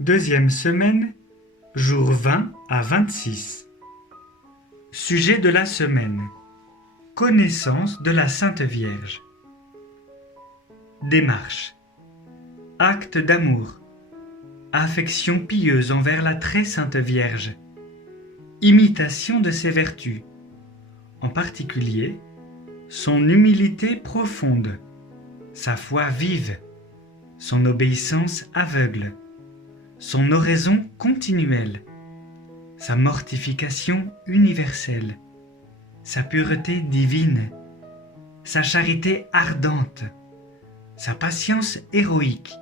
Deuxième semaine, jours 20 à 26. Sujet de la semaine. Connaissance de la Sainte Vierge. Démarche. Acte d'amour. Affection pieuse envers la très Sainte Vierge. Imitation de ses vertus. En particulier, son humilité profonde, sa foi vive, son obéissance aveugle, son oraison continuelle, sa mortification universelle, sa pureté divine, sa charité ardente, sa patience héroïque,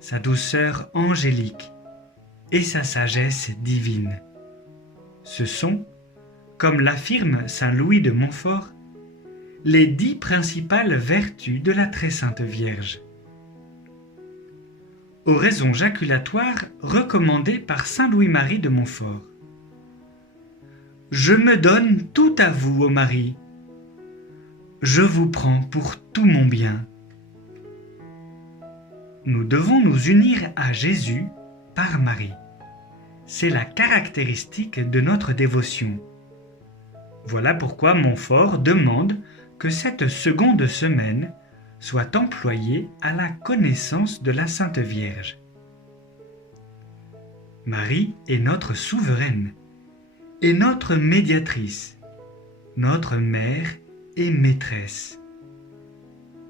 sa douceur angélique et sa sagesse divine. Ce sont, comme l'affirme saint Louis de Montfort, les 10 principales vertus de la très sainte Vierge. Oraison jaculatoire recommandée par saint Louis-Marie de Montfort. Je me donne tout à vous, ô Marie. Je vous prends pour tout mon bien. Nous devons nous unir à Jésus par Marie. C'est la caractéristique de notre dévotion. Voilà pourquoi Montfort demande que cette seconde semaine soit employée à la connaissance de la Sainte Vierge. Marie est notre souveraine et notre médiatrice, notre mère et maîtresse.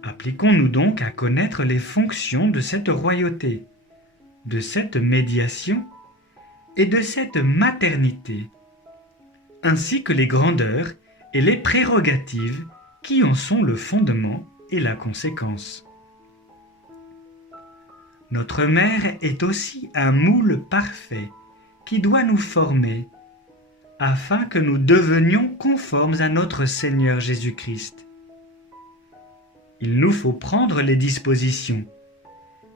Appliquons-nous donc à connaître les fonctions de cette royauté, de cette médiation et de cette maternité, ainsi que les grandeurs et les prérogatives qui en sont le fondement et la conséquence. Notre mère est aussi un moule parfait qui doit nous former, afin que nous devenions conformes à notre Seigneur Jésus-Christ. Il nous faut prendre les dispositions,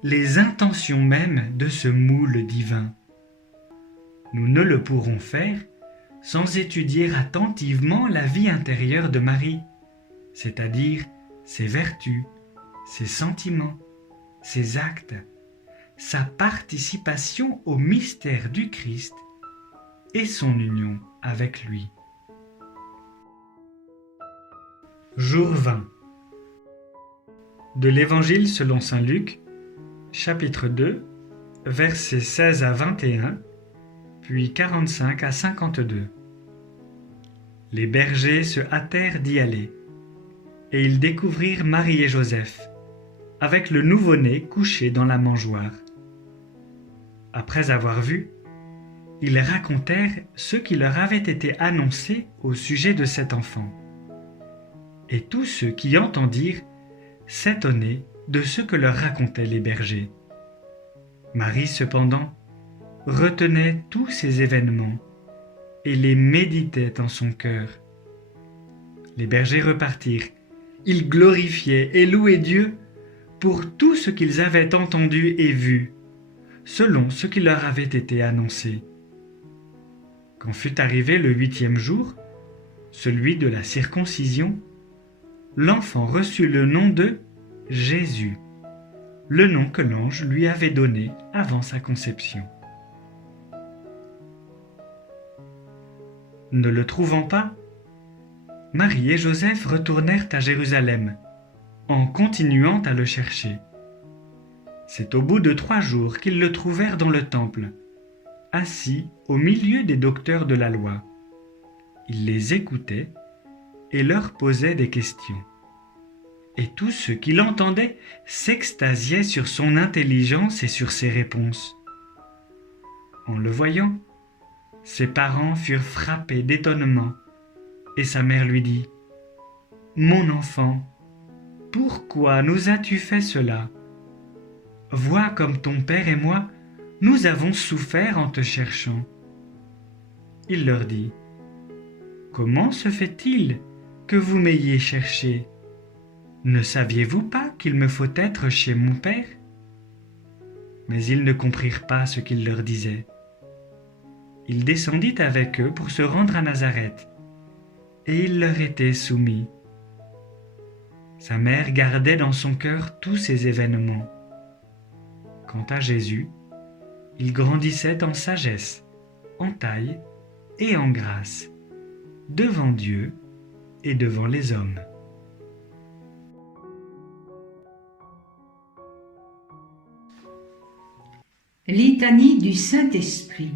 les intentions même de ce moule divin. Nous ne le pourrons faire sans étudier attentivement la vie intérieure de Marie, c'est-à-dire ses vertus, ses sentiments, ses actes, sa participation au mystère du Christ et son union avec lui. Jour 20. De l'Évangile selon saint Luc, chapitre 2, versets 16 à 21, puis 45 à 52. Les bergers se hâtèrent d'y aller, et ils découvrirent Marie et Joseph, avec le nouveau-né couché dans la mangeoire. Après avoir vu, ils racontèrent ce qui leur avait été annoncé au sujet de cet enfant. Et tous ceux qui entendirent s'étonnaient de ce que leur racontaient les bergers. Marie, cependant, retenait tous ces événements et les méditait en son cœur. Les bergers repartirent. Ils glorifiaient et louaient Dieu pour tout ce qu'ils avaient entendu et vu, selon ce qui leur avait été annoncé. Quand fut arrivé le 8e jour, celui de la circoncision, l'enfant reçut le nom de Jésus, le nom que l'ange lui avait donné avant sa conception. Ne le trouvant pas, Marie et Joseph retournèrent à Jérusalem, en continuant à le chercher. C'est au bout de 3 jours qu'ils le trouvèrent dans le temple, assis au milieu des docteurs de la loi. Il les écoutait et leur posait des questions. Et tous ceux qui l'entendaient s'extasiaient sur son intelligence et sur ses réponses. En le voyant, ses parents furent frappés d'étonnement, et sa mère lui dit : « Mon enfant, pourquoi nous as-tu fait cela ? Vois comme ton père et moi, nous avons souffert en te cherchant. » Il leur dit : « Comment se fait-il que vous m'ayez cherché ? Ne saviez-vous pas qu'il me faut être chez mon père ? » Mais ils ne comprirent pas ce qu'il leur disait. Il descendit avec eux pour se rendre à Nazareth, et il leur était soumis. Sa mère gardait dans son cœur tous ces événements. Quant à Jésus, il grandissait en sagesse, en taille et en grâce, devant Dieu et devant les hommes. Litanie du Saint-Esprit.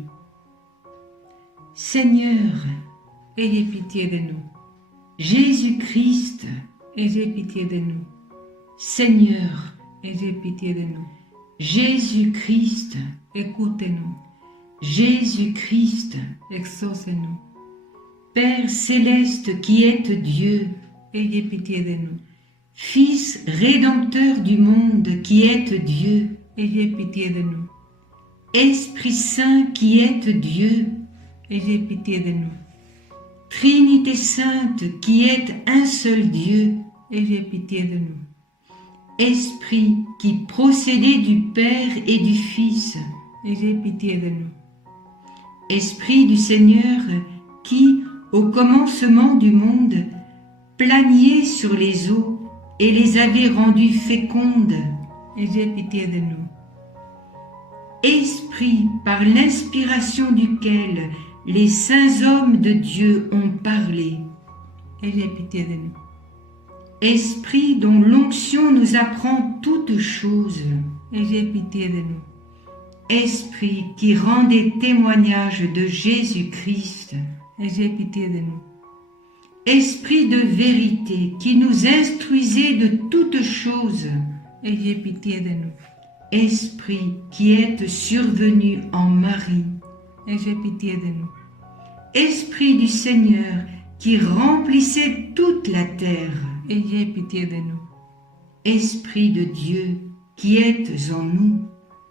Seigneur, ayez pitié de nous. Jésus-Christ, Ayez pitié de nous. Seigneur, Ayez pitié de nous. Jésus-Christ, Écoutez-nous. Jésus-Christ, Exaucez-nous. Père céleste qui êtes Dieu, Ayez pitié de nous. Fils rédempteur du monde qui êtes Dieu, Ayez pitié de nous. Esprit Saint qui êtes Dieu, Ayez pitié de nous. Trinité Sainte qui êtes un seul Dieu, Ayez pitié de nous. Esprit qui procédez du Père et du Fils, Ayez pitié de nous. Esprit du Seigneur qui, au commencement du monde, planiez sur les eaux et les avez rendues fécondes, Ayez pitié de nous. Esprit par l'inspiration duquel les saints hommes de Dieu ont parlé, Ayez pitié de nous. Esprit dont l'onction nous apprend toutes choses, Ayez pitié de nous. Esprit qui rendait témoignage de Jésus-Christ, Ayez pitié de nous. Esprit de vérité qui nous instruisait de toutes choses, Ayez pitié de nous. Esprit qui êtes survenu en Marie, Ayez pitié de nous. Esprit du Seigneur qui remplissait toute la terre, Ayez pitié de nous. Esprit de Dieu qui êtes en nous,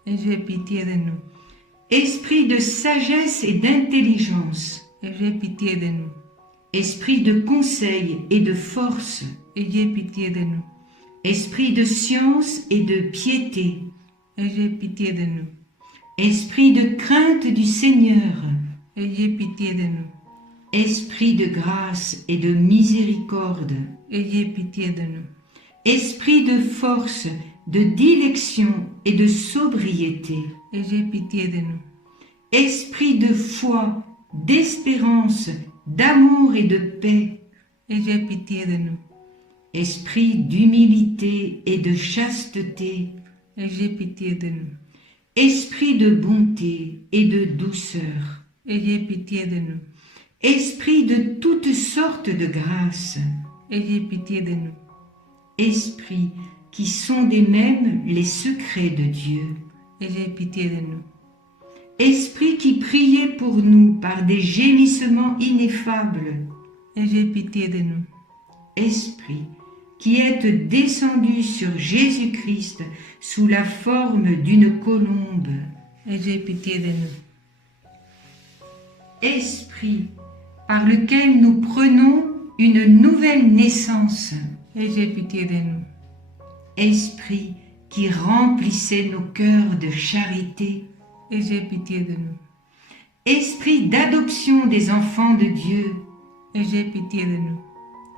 Ayez pitié de nous. Esprit de sagesse et d'intelligence, Ayez pitié de nous. Esprit de conseil et de force, Ayez pitié de nous. Esprit de science et de piété, Ayez pitié de nous. Esprit de crainte du Seigneur, Ayez pitié de nous. Esprit de grâce et de miséricorde, Ayez pitié de nous. Esprit de force, de dilection et de sobriété, Ayez pitié de nous. Esprit de foi, d'espérance, d'amour et de paix, Ayez pitié de nous. Esprit d'humilité et de chasteté, Ayez pitié de nous. Esprit de bonté et de douceur, Ayez pitié de nous. Esprit de toutes sortes de grâces, Ayez pitié de nous. Esprit qui sondez même les secrets de Dieu, Ayez pitié de nous. Esprit qui priez pour nous par des gémissements ineffables, Ayez pitié de nous. Esprit qui êtes descendu sur Jésus-Christ sous la forme d'une colombe, Ayez pitié de nous. Esprit par lequel nous prenons une nouvelle naissance, Ayez pitié de nous. Esprit qui remplissait nos cœurs de charité, Ayez pitié de nous. Esprit d'adoption des enfants de Dieu, Ayez pitié de nous.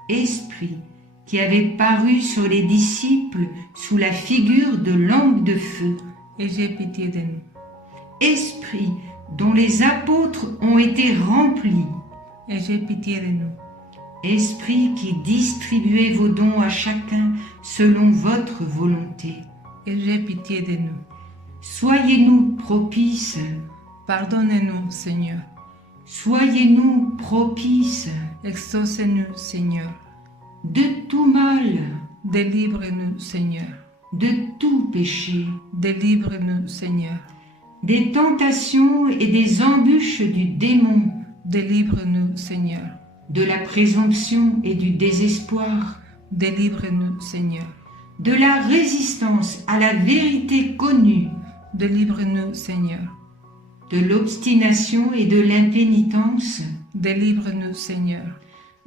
Esprit qui avait paru sur les disciples sous la figure de lampe de feu, Ayez pitié de nous. Esprit dont les apôtres ont été remplis, Ayez pitié de nous. Esprit qui distribuez vos dons à chacun selon votre volonté. Ayez pitié de nous. Soyez-nous propices, Pardonnez-nous, Seigneur. soyez-nous propices Exaucez-nous, Seigneur. de tout mal, Délivre-nous, Seigneur. de tout péché, Délivre-nous, Seigneur. des tentations et des embûches du démon, Délivre-nous, Seigneur. de la présomption et du désespoir, Délivre-nous, Seigneur. de la résistance à la vérité connue, Délivre-nous, Seigneur. de l'obstination et de l'impénitence, Délivre-nous, Seigneur.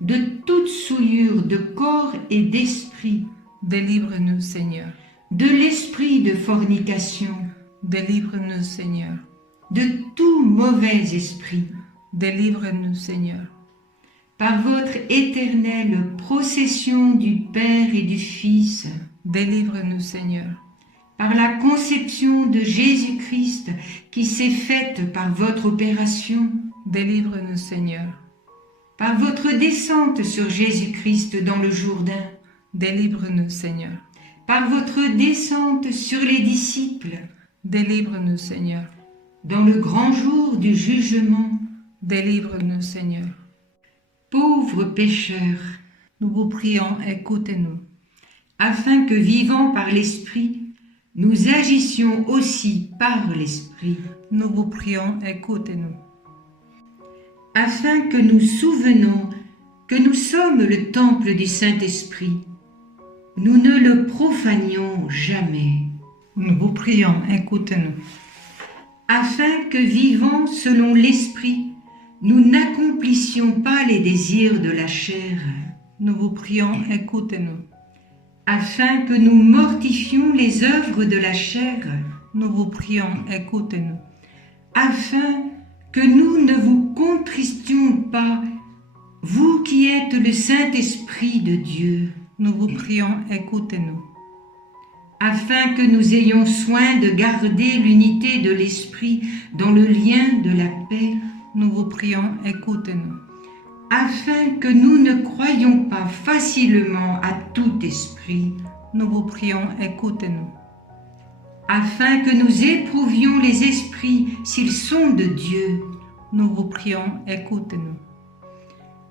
de toute souillure de corps et d'esprit, Délivre-nous, Seigneur. de l'esprit de fornication, Délivre-nous, Seigneur. de tout mauvais esprit, Délivre-nous, Seigneur. par votre éternelle procession du Père et du Fils, Délivre-nous, Seigneur. par la conception de Jésus-Christ qui s'est faite par votre opération, Délivre-nous, Seigneur. par votre descente sur Jésus-Christ dans le Jourdain, Délivre-nous, Seigneur. par votre descente sur les disciples, Délivre-nous, Seigneur. dans le grand jour du jugement. Délivre-nous, Seigneur. Pauvres pécheurs, Nous vous prions, écoutez-nous. afin que vivant par l'Esprit, nous agissions aussi par l'Esprit, Nous vous prions, écoutez-nous. afin que nous souvenons que nous sommes le temple du Saint-Esprit. Nous ne le profanions jamais, Nous vous prions, écoutez-nous. afin que vivant selon l'Esprit, nous n'accomplissions pas les désirs de la chair, Nous vous prions, écoutez-nous. afin que nous mortifions les œuvres de la chair, Nous vous prions, écoutez-nous. afin que nous ne vous contristions pas, vous qui êtes le Saint-Esprit de Dieu, Nous vous prions, écoutez-nous. afin que nous ayons soin de garder l'unité de l'Esprit dans le lien de la paix, Nous vous prions, écoutez-nous. afin que nous ne croyions pas facilement à tout esprit, Nous vous prions, écoutez-nous. afin que nous éprouvions les esprits s'ils sont de Dieu, Nous vous prions, écoutez-nous.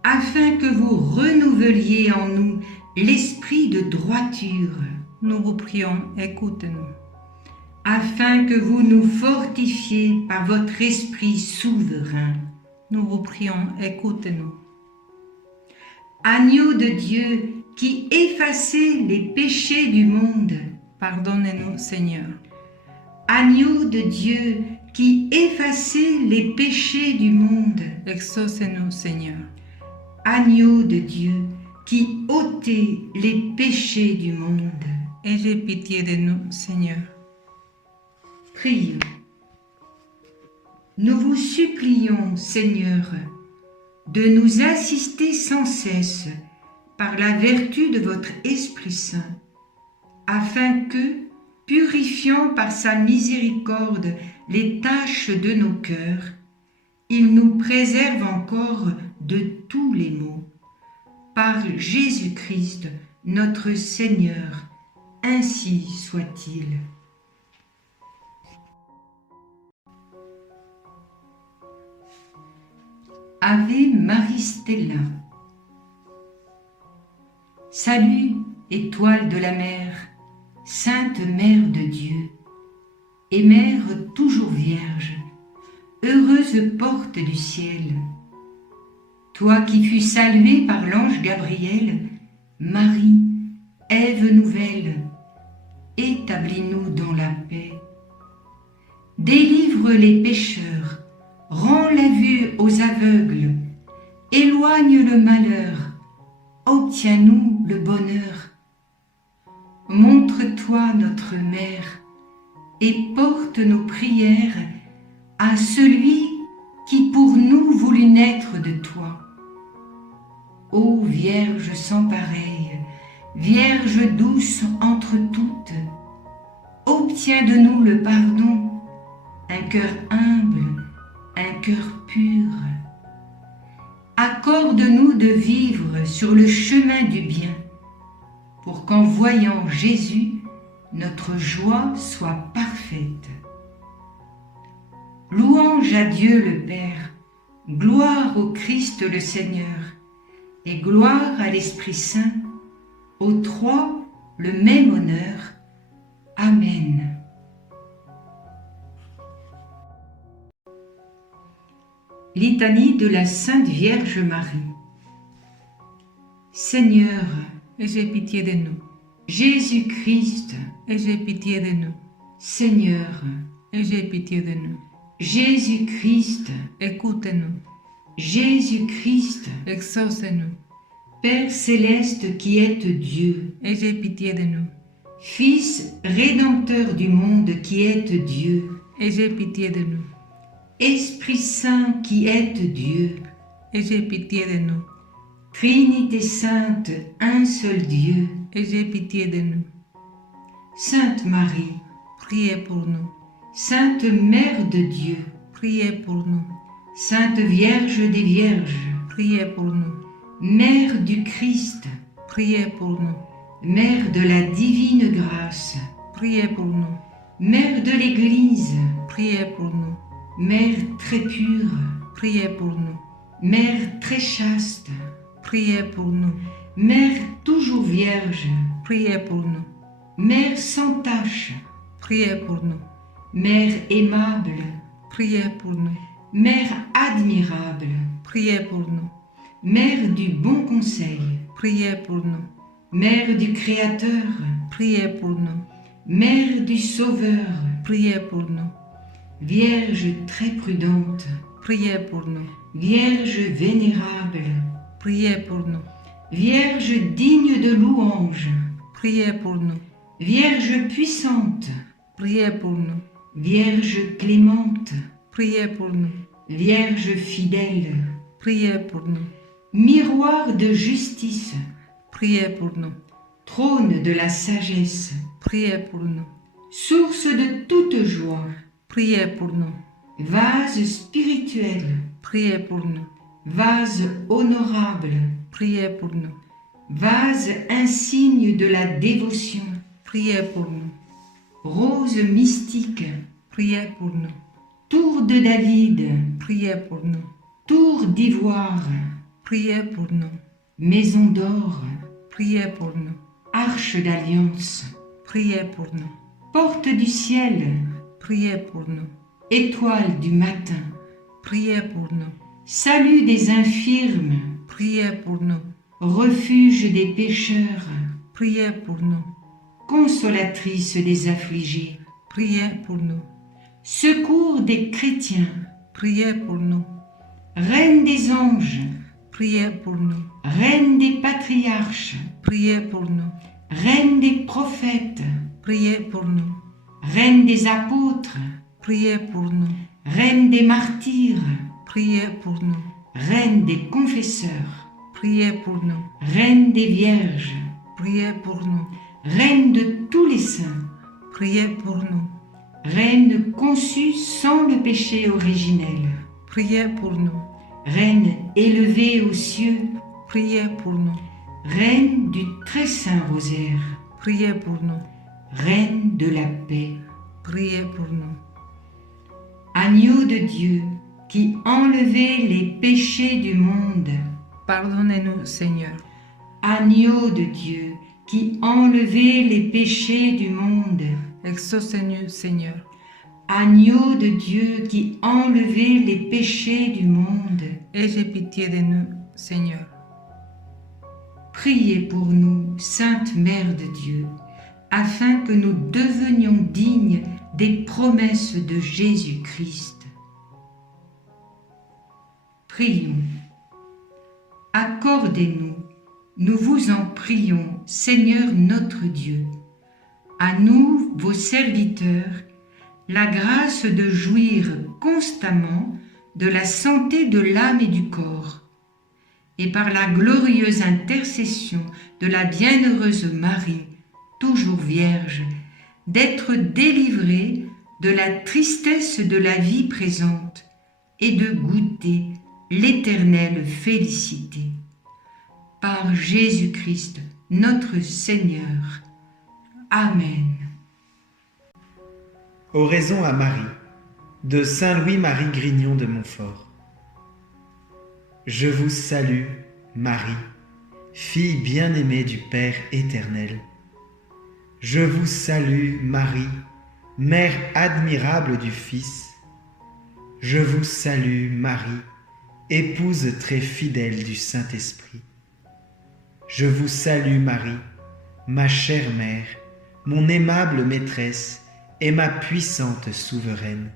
afin que vous renouveliez en nous l'esprit de droiture, Nous vous prions, écoutez-nous. afin que vous nous fortifiez par votre esprit souverain. Nous vous prions, écoutez-nous. Agneau de Dieu qui effacez les péchés du monde, Pardonnez-nous, Seigneur. agneau de Dieu qui effacez les péchés du monde, Exaucez-nous, Seigneur. agneau de Dieu qui ôtez les péchés du monde. Ayez pitié de nous, Seigneur. Prions. Nous vous supplions, Seigneur, de nous assister sans cesse par la vertu de votre Esprit Saint, afin que, purifiant par sa miséricorde les taches de nos cœurs, il nous préserve encore de tous les maux. Par Jésus-Christ, notre Seigneur, ainsi soit-il. Ave Marie Stella. Salut, étoile de la mer, sainte mère de Dieu, et mère toujours vierge, heureuse porte du ciel. Toi qui fus saluée par l'ange Gabriel, Marie, Ève nouvelle, établis-nous dans la paix. Délivre les pécheurs, rends la vue aux aveugles, éloigne le malheur, obtiens-nous le bonheur. Montre-toi notre mère et porte nos prières à celui qui pour nous voulut naître de toi. Ô Vierge sans pareille, Vierge douce entre toutes, obtiens de nous le pardon, un cœur humble, un cœur pur. Accorde-nous de vivre sur le chemin du bien, pour qu'en voyant Jésus, notre joie soit parfaite. Louange à Dieu le Père, gloire au Christ le Seigneur, et gloire à l'Esprit Saint, aux trois le même honneur. Amen. Litanie de la Sainte Vierge Marie. Seigneur, Ayez pitié de nous. Jésus-Christ, Ayez pitié de nous. Seigneur, Ayez pitié de nous. Jésus-Christ, Écoutez-nous. Jésus-Christ, Exaucez-nous. Père céleste qui êtes Dieu, Ayez pitié de nous. Fils rédempteur du monde qui êtes Dieu, Ayez pitié de nous. Esprit Saint qui êtes Dieu, Ayez pitié de nous. Trinité sainte, un seul Dieu, Ayez pitié de nous. Sainte Marie, priez pour nous. Sainte Mère de Dieu, Priez pour nous. Sainte Vierge des Vierges, Priez pour nous. Mère du Christ, Priez pour nous. Mère de la divine grâce, Priez pour nous. Mère de l'Église, Priez pour nous. Mère très pure, Priez pour nous. Mère très chaste, Priez pour nous. Mère toujours vierge, Priez pour nous. Mère sans tache, Priez pour nous. Mère aimable, Priez pour nous. Mère admirable, Priez pour nous. Mère du bon conseil, Priez pour nous. Mère du Créateur, Priez pour nous. Mère du Sauveur, Priez pour nous. Vierge très prudente, Priez pour nous. Vierge vénérable, Priez pour nous. Vierge digne de louange, Priez pour nous. Vierge puissante, Priez pour nous. Vierge clémente, Priez pour nous. Vierge fidèle, Priez pour nous. miroir de justice, Priez pour nous. trône de la sagesse, Priez pour nous. source de toute joie, Priez pour nous. vase spirituel, Priez pour nous. vase honorable, Priez pour nous. vase insigne de la dévotion, Priez pour nous. rose mystique, Priez pour nous. tour de David, Priez pour nous. tour d'ivoire, Priez pour nous. maison d'or, Priez pour nous. arche d'alliance, Priez pour nous. porte du ciel, Priez pour nous. étoile du matin, Priez pour nous. salut des infirmes, Priez pour nous. refuge des pécheurs, Priez pour nous. consolatrice des affligés, Priez pour nous. secours des chrétiens, Priez pour nous. reine des anges, Priez pour nous. reine des patriarches, Priez pour nous. reine des prophètes, Priez pour nous. reine des apôtres, Priez pour nous. reine des martyrs, Priez pour nous. reine des confesseurs, Priez pour nous. reine des vierges, Priez pour nous. reine de tous les saints, Priez pour nous. reine conçue sans le péché originel, Priez pour nous. reine élevée aux cieux, Priez pour nous. reine du très saint rosaire, Priez pour nous. reine de la paix, Priez pour nous. agneau de Dieu qui enlevait les péchés du monde, Pardonnez-nous, Seigneur. agneau de Dieu qui enlevait les péchés du monde, Exaucez-nous, Seigneur. agneau de Dieu qui enlevait les péchés du monde, Ayez pitié de nous, Seigneur. priez pour nous, Sainte Mère de Dieu, afin que nous devenions dignes des promesses de Jésus-Christ. Prions. Accordez-nous, nous vous en prions, Seigneur notre Dieu, à nous, vos serviteurs, la grâce de jouir constamment de la santé de l'âme et du corps, et par la glorieuse intercession de la bienheureuse Marie, toujours vierge, d'être délivrés de la tristesse de la vie présente et de goûter l'éternelle félicité. Par Jésus-Christ, notre Seigneur. Amen. Oraison à Marie, de Saint Louis-Marie Grignon de Montfort. Je vous salue, Marie, fille bien-aimée du Père éternel. Je vous salue, Marie, mère admirable du Fils. Je vous salue, Marie, épouse très fidèle du Saint-Esprit. Je vous salue, Marie, ma chère mère, mon aimable maîtresse et ma puissante souveraine.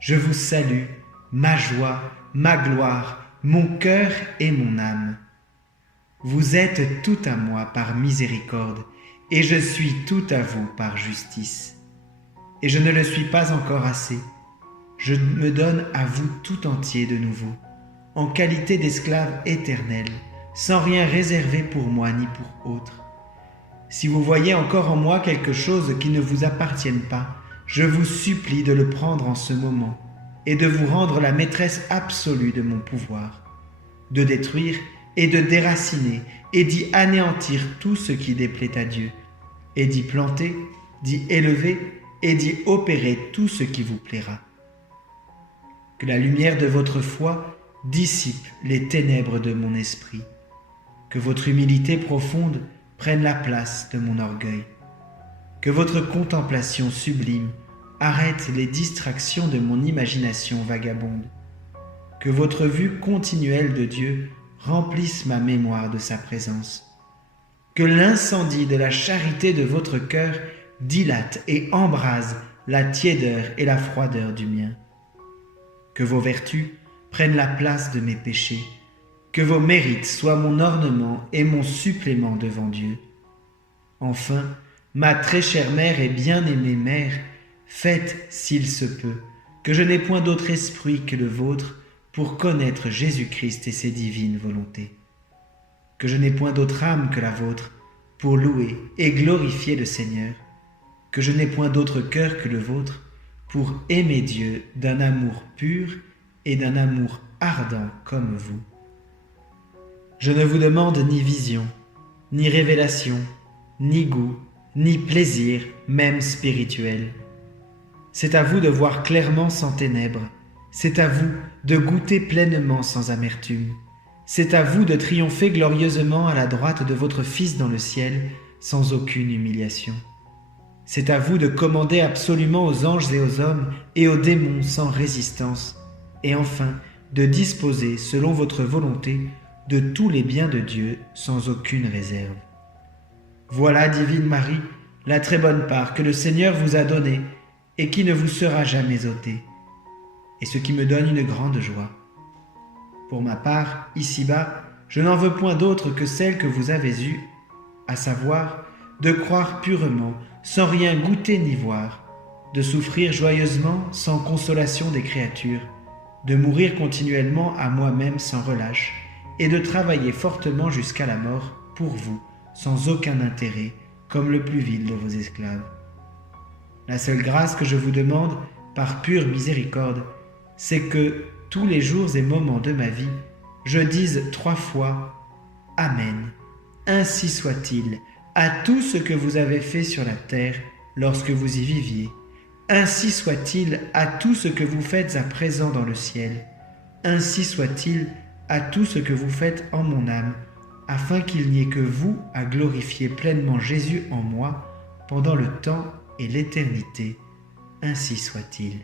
Je vous salue, ma joie, ma gloire, mon cœur et mon âme. Vous êtes tout à moi par miséricorde, et je suis tout à vous par justice. Et je ne le suis pas encore assez. Je me donne à vous tout entier de nouveau, en qualité d'esclave éternelle, sans rien réserver pour moi ni pour autre. Si vous voyez encore en moi quelque chose qui ne vous appartienne pas, je vous supplie de le prendre en ce moment et de vous rendre la maîtresse absolue de mon pouvoir, de détruire et de déraciner et d'y anéantir tout ce qui déplaît à Dieu, et d'y planter, d'y élever et d'y opérer tout ce qui vous plaira. Que la lumière de votre foi dissipe les ténèbres de mon esprit, que votre humilité profonde prenne la place de mon orgueil, que votre contemplation sublime arrête les distractions de mon imagination vagabonde, que votre vue continuelle de Dieu remplisse ma mémoire de sa présence, que l'incendie de la charité de votre cœur dilate et embrase la tiédeur et la froideur du mien, que vos vertus prennent la place de mes péchés, que vos mérites soient mon ornement et mon supplément devant Dieu. Enfin, ma très chère mère et bien-aimée mère, faites, s'il se peut, que je n'ai point d'autre esprit que le vôtre pour connaître Jésus-Christ et ses divines volontés, que je n'ai point d'autre âme que la vôtre pour louer et glorifier le Seigneur, que je n'ai point d'autre cœur que le vôtre pour aimer Dieu d'un amour pur et d'un amour ardent comme vous. Je ne vous demande ni vision, ni révélation, ni goût, ni plaisir, même spirituel. C'est à vous de voir clairement sans ténèbres, c'est à vous de goûter pleinement sans amertume, c'est à vous de triompher glorieusement à la droite de votre Fils dans le ciel sans aucune humiliation. C'est à vous de commander absolument aux anges et aux hommes et aux démons sans résistance, et enfin de disposer selon votre volonté de tous les biens de Dieu sans aucune réserve. Voilà, divine Marie, la très bonne part que le Seigneur vous a donnée et qui ne vous sera jamais ôtée, et ce qui me donne une grande joie. Pour ma part, ici-bas, je n'en veux point d'autre que celle que vous avez eue, à savoir de croire purement, sans rien goûter ni voir, de souffrir joyeusement sans consolation des créatures, de mourir continuellement à moi-même sans relâche, et de travailler fortement jusqu'à la mort pour vous, sans aucun intérêt, comme le plus vil de vos esclaves. La seule grâce que je vous demande, par pure miséricorde, c'est que, tous les jours et moments de ma vie, je dise 3 fois « Amen, ainsi soit-il » à tout ce que vous avez fait sur la terre lorsque vous y viviez. Ainsi soit-il à tout ce que vous faites à présent dans le ciel. Ainsi soit-il à tout ce que vous faites en mon âme, afin qu'il n'y ait que vous à glorifier pleinement Jésus en moi pendant le temps et l'éternité. Ainsi soit-il.